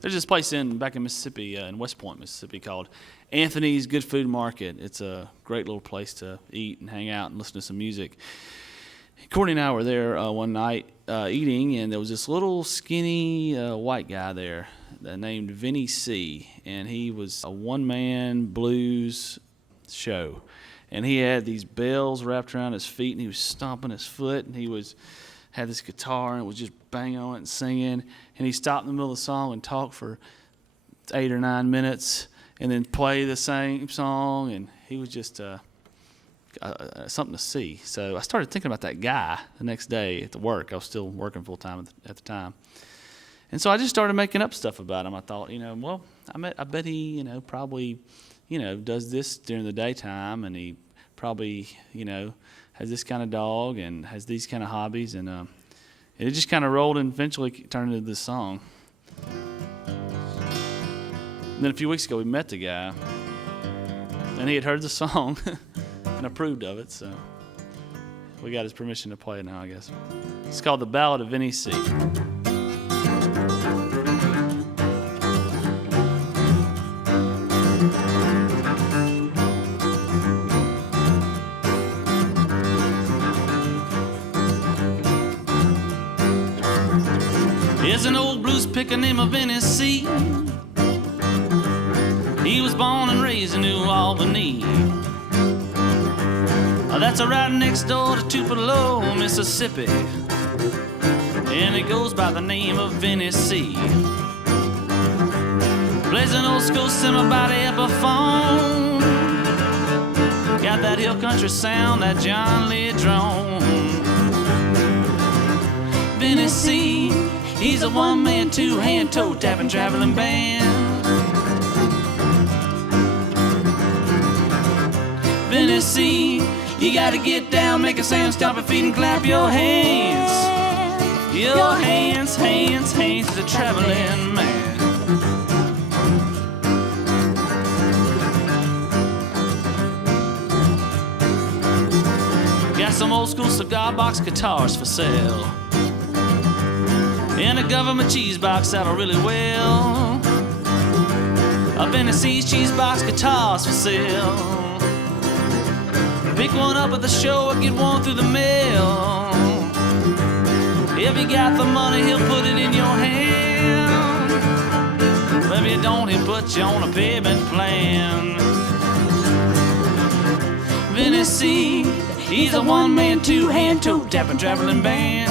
There's this place back in Mississippi, in West Point, Mississippi, called Anthony's Good Food Market. It's a great little place to eat and hang out and listen to some music. Courtney and I were there one night eating, and there was this little skinny white guy there named Vinnie C. And he was a one-man blues show. And he had these bells wrapped around his feet, and he was stomping his foot, and he had this guitar and was just banging on it and singing. And he stopped in the middle of the song and talked for 8 or 9 minutes and then play the same song. And he was just something to see. So I started thinking about that guy the next day at the work. I was still working full time at the time. And so I just started making up stuff about him. I thought, well, I bet he, probably, does this during the daytime, and he probably, has this kind of dog and has these kind of hobbies. And it just kind of rolled and eventually turned into this song. And then a few weeks ago, we met the guy, and he had heard the song and approved of it, so we got his permission to play it now, I guess. It's called The Ballad of Vinnie C. There's an old blues picker named Vinnie C. He was born and raised in New Albany. That's right next door to Tupelo, Mississippi. And it goes by the name of Vinnie C. Plays an old school simmer by the Epiphone. Got that hill country sound, that John Lee drone. Vinnie C, he's a one-man, two-hand, toe-tapping, traveling band. Vinnie C, you gotta get down, make a sound, stomp your feet and clap your hands. Your hands, hands, hands, the traveling man. Got some old school cigar box guitars for sale, and a government cheese box that'll really well. A Vinnie C's cheese box guitars for sale. Pick one up at the show or get one through the mail. If you got the money, he'll put it in your hand. But if you don't, he'll put you on a payment plan. Vinnie C, he's a one-man, two-hand, toe-tapping, traveling band.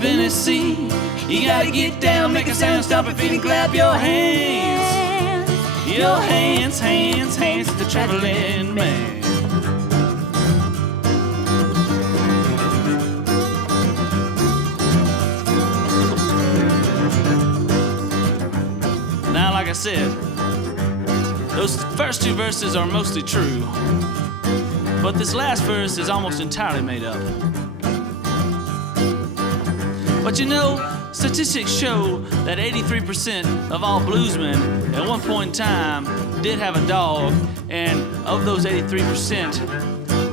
Vinnie C, you gotta get down, make a sound, stop your feet and clap your hands. Your hands, hands, hands to the traveling man. Now, like I said, those first two verses are mostly true, but this last verse is almost entirely made up. But statistics show that 83% of all bluesmen at one point in time did have a dog, and of those 83%,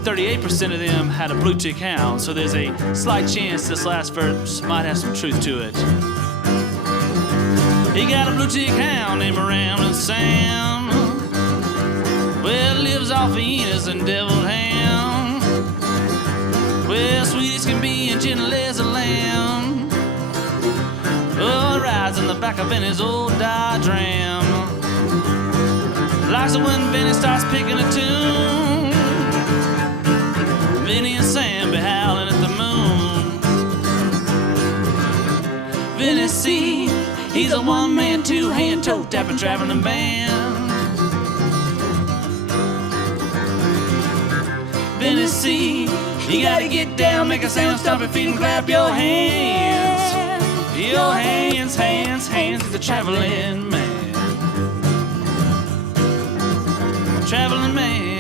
38% of them had a blue tick hound, so there's a slight chance this last verse might have some truth to it. He got a blue tick hound named Ramblin' Sam. Well, lives off hyenas and deviled ham. Well, sweet as can be and gentle as a lamb. Oh, rides in the back of Vinnie's old Dodge Ram. Likes it when Vinnie starts picking a tune. Vinnie and Sam be howling at the moon. Vinnie C, he's a one-man, two-hand, toe-tapping, traveling band. Vinnie C, you gotta get down, make a sound, stomp your feet and clap your hands. Your hands, hands, hands to the traveling man. Traveling man.